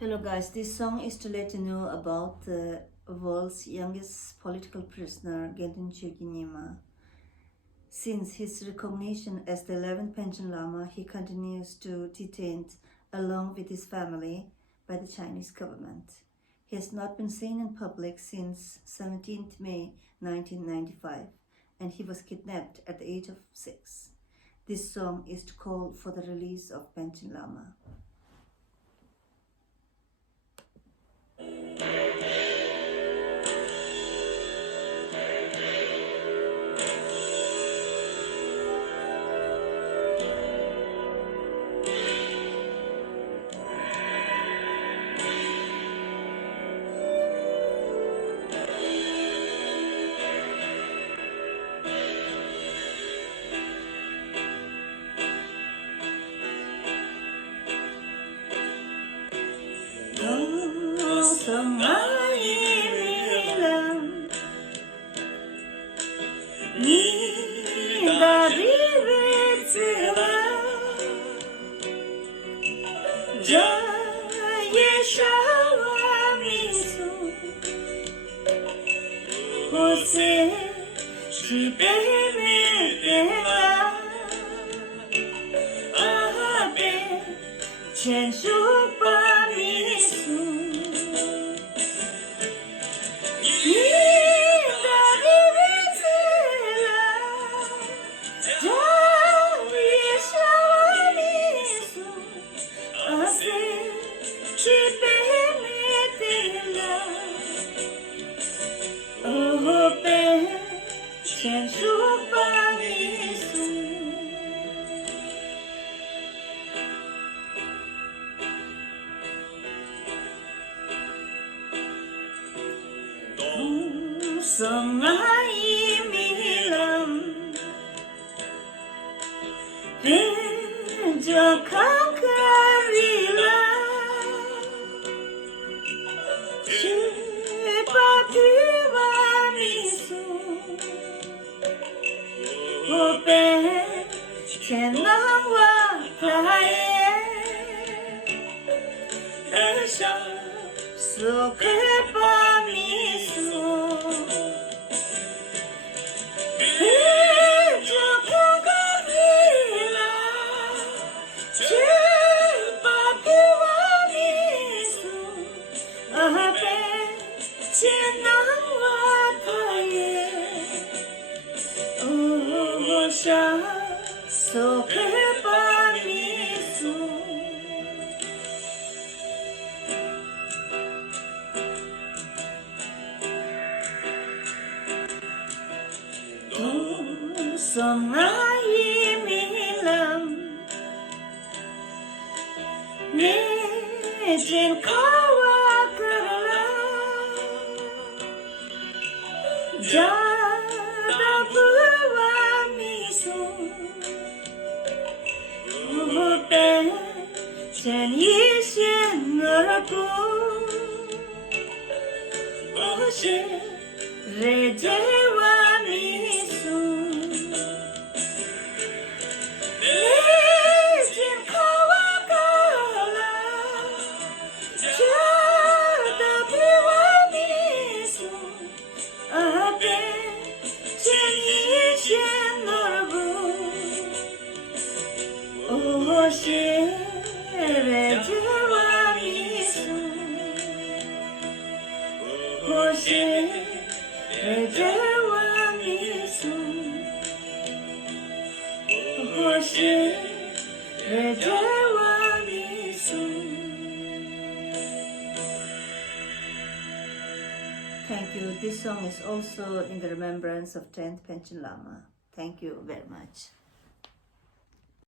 Hello guys, this song is to let you know about the world's youngest political prisoner, Gedun Choekyi Nyima. Since his recognition as the 11th Panchen Lama, he continues to detained along with his family by the Chinese government. He has not been seen in public since 17th May 1995, and he was kidnapped at the age of 6. This song is to call for the release of Panchen Lama. Thank you. This song is also in the remembrance of 10th Panchen Lama. Thank you very much.